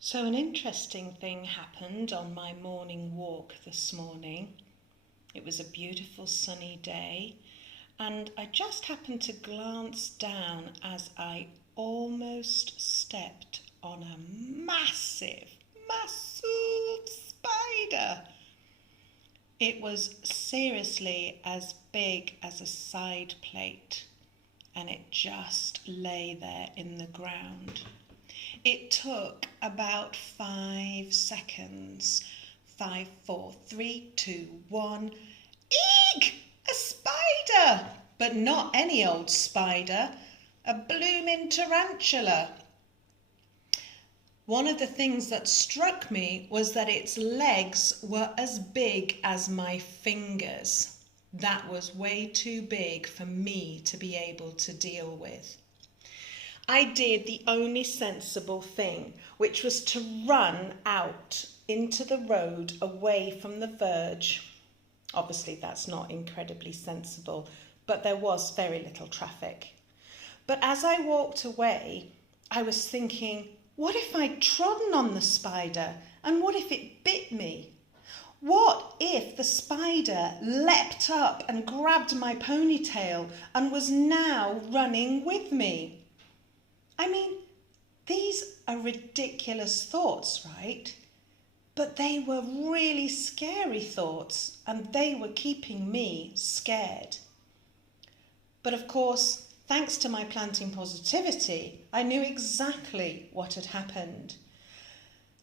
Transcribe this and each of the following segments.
So an interesting thing happened on my morning walk this morning. It was a beautiful sunny day, and I just happened to glance down as I almost stepped on a massive spider. It was seriously as big as a side plate, and it just lay there in the ground. It took about 5 seconds. 5, 4, 3, 2, 1. Eek! A spider! But not any old spider. A blooming tarantula. One of the things that struck me was that its legs were as big as my fingers. That was way too big for me to be able to deal with. I did the only sensible thing, which was to run out into the road away from the verge. Obviously, that's not incredibly sensible, but there was very little traffic. But as I walked away, I was thinking, what if I'd trodden on the spider, and what if it bit me? What if the spider leapt up and grabbed my ponytail and was now running with me? I mean, these are ridiculous thoughts, right? But they were really scary thoughts, and they were keeping me scared. But of course, thanks to my planting positivity, I knew exactly what had happened.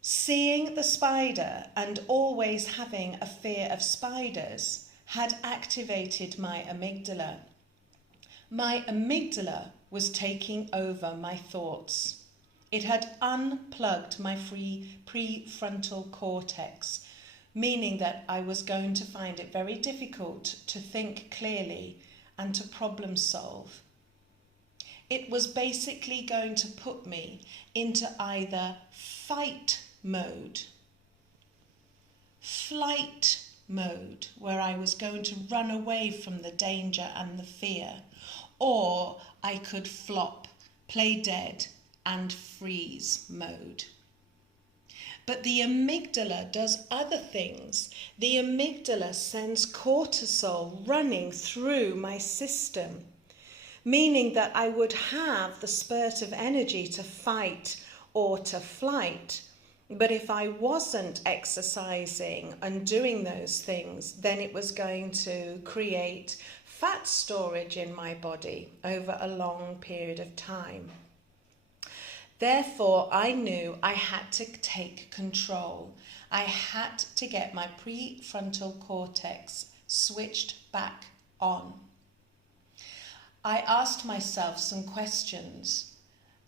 Seeing the spider and always having a fear of spiders had activated my amygdala. My amygdala was taking over my thoughts. It had unplugged my prefrontal cortex, meaning that I was going to find it very difficult to think clearly and to problem solve. It was basically going to put me into either fight mode, flight mode, where I was going to run away from the danger and the fear, or I could flop, play dead, and freeze mode. But the amygdala does other things. The amygdala sends cortisol running through my system, meaning that I would have the spurt of energy to fight or to flight. But if I wasn't exercising and doing those things, then it was going to create fat storage in my body over a long period of time. Therefore, I knew I had to take control. I had to get my prefrontal cortex switched back on. I asked myself some questions.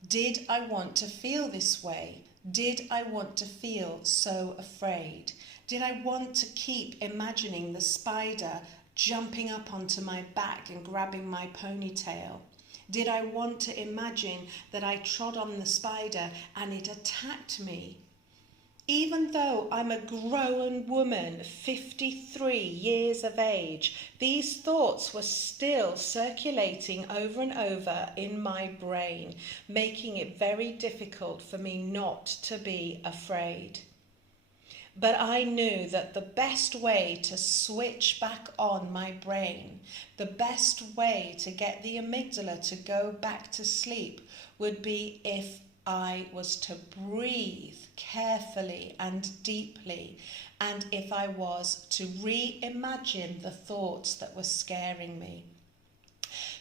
Did I want to feel this way? Did I want to feel so afraid? Did I want to keep imagining the spider jumping up onto my back and grabbing my ponytail? Did I want to imagine that I trod on the spider and it attacked me? Even though I'm a grown woman, 53 years of age, these thoughts were still circulating over and over in my brain, making it very difficult for me not to be afraid. But I knew that the best way to switch back on my brain, the best way to get the amygdala to go back to sleep would be if I was to breathe carefully and deeply, and if I was to reimagine the thoughts that were scaring me.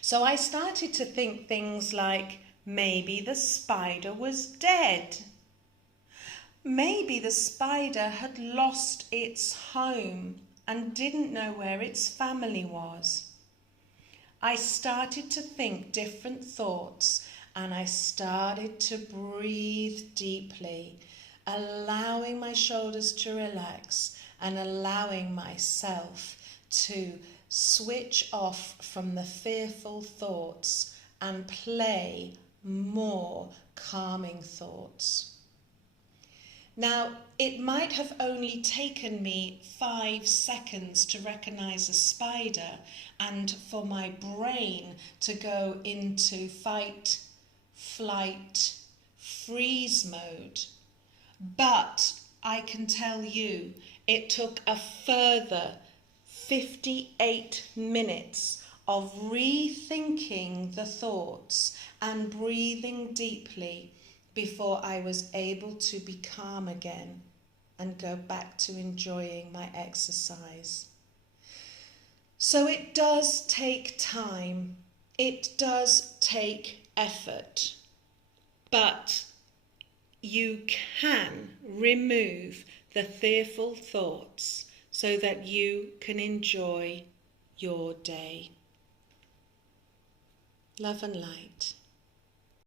So I started to think things like, maybe the spider was dead. Maybe the spider had lost its home and didn't know where its family was. I started to think different thoughts, and I started to breathe deeply, allowing my shoulders to relax and allowing myself to switch off from the fearful thoughts and play more calming thoughts. Now, it might have only taken me 5 seconds to recognize a spider and for my brain to go into fight, flight, freeze mode. But I can tell you, it took a further 58 minutes of rethinking the thoughts and breathing deeply before I was able to be calm again and go back to enjoying my exercise. So it does take time, it does take effort, but you can remove the fearful thoughts so that you can enjoy your day. Love and light.